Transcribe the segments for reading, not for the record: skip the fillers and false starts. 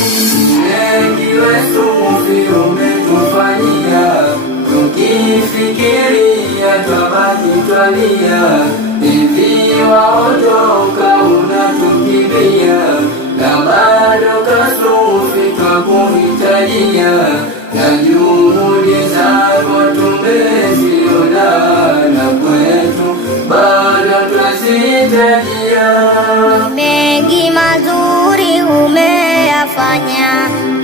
Mengi wetu umetufanyia, tukifikiria twabaki twalia. Hivi waondoka unatukimbia, na bado kasufi twakuhitajia, na juhudi zako tumeziona, na kwetu bado twazihitajia. Mengi mazuri umeyafanya,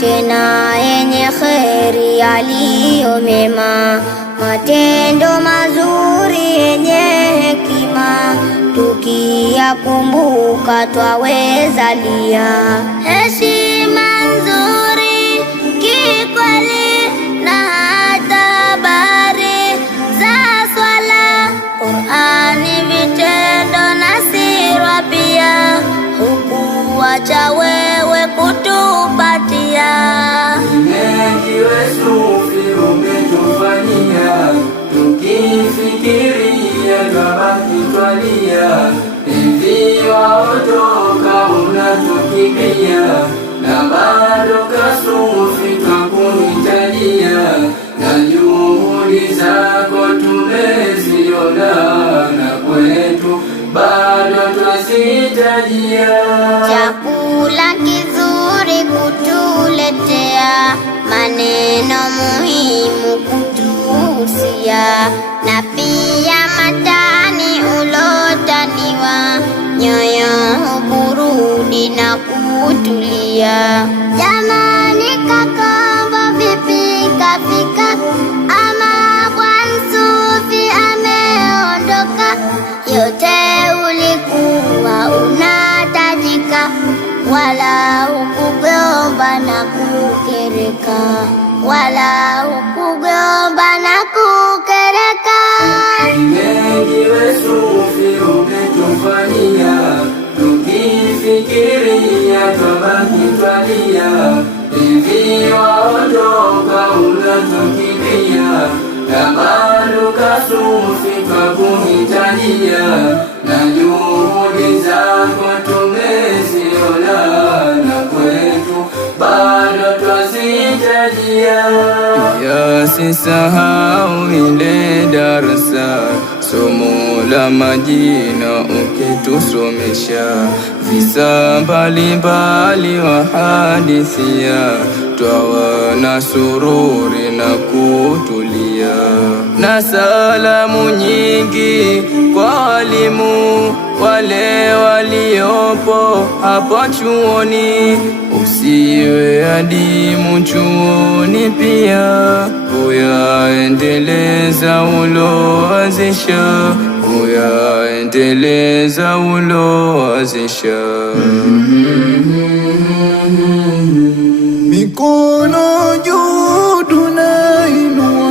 tena yenye kheri yaliyo mema, matendo mazuri yenye hekima, tukiyakumbuka twaweza lia. Heshima nzuri kikweli na hata habari za swala, Qur'ani, vitendo na sira pia, hukuacha wewe kutupatia. Mengi wesufi umetufanyia, tukifikiria twabaki twalia. Hivi waondoka unatukimbia, na bado kasufi twakuhitajia, na juhudi zako tumeziona, na kwetu bado twazihitajia. Chakula kizuri kutuletea, maneno muhimu kutuhusia, na pia matani ulotaniwa, nyoyo huburudi na kutulia. Jamani kakombo vipi kafika, ama Bwana Sufi ameondoka? Yote ulikuwa unatajika, wala hukugomba na kukereka, wala hukugomba na kukereka. Mengi wesufi umetufanyia, tukifikiria twabaki twalia. Hivi waondoka unatukimbia, na bado kasufi twakuhitajia, na juhudi zako tumeziona, na kwetu bado twazihitajia. Sisahau ile darasa, somo la majina ukitusomesha, visa mbalimbali wa hadithia, twawa na sururi na kutulia. Na salamu nyingi kwa walimu wale waliopo hapa chuoni, usiwe adimu chuoni pia, kuyaendeleza uloanzisha, kuyaendeleza uloanzisha. Mikono juu tunainua,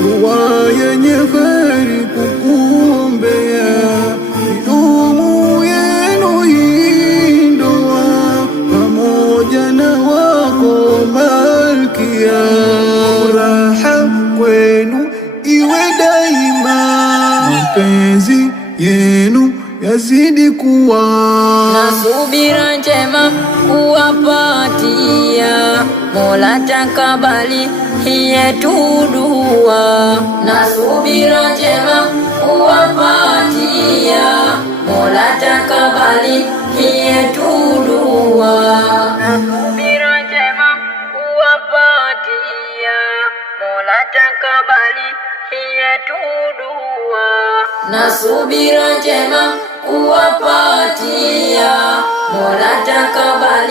dua yenye kheri kukuombea, idumu yenu hii ndoa, pamoja na wako Malkia. Furaha kwenu iwe daima, mapenzi yenu yazidi kuwa, na subira njema kuwapatia, Mola takabali yetu dua. Na subira njema kuwapatia, Mola takabali yetu dua. Na subira njema kuwapatia, Mola takabali yetu dua. Na subira njema kuwapatia, Mola takabali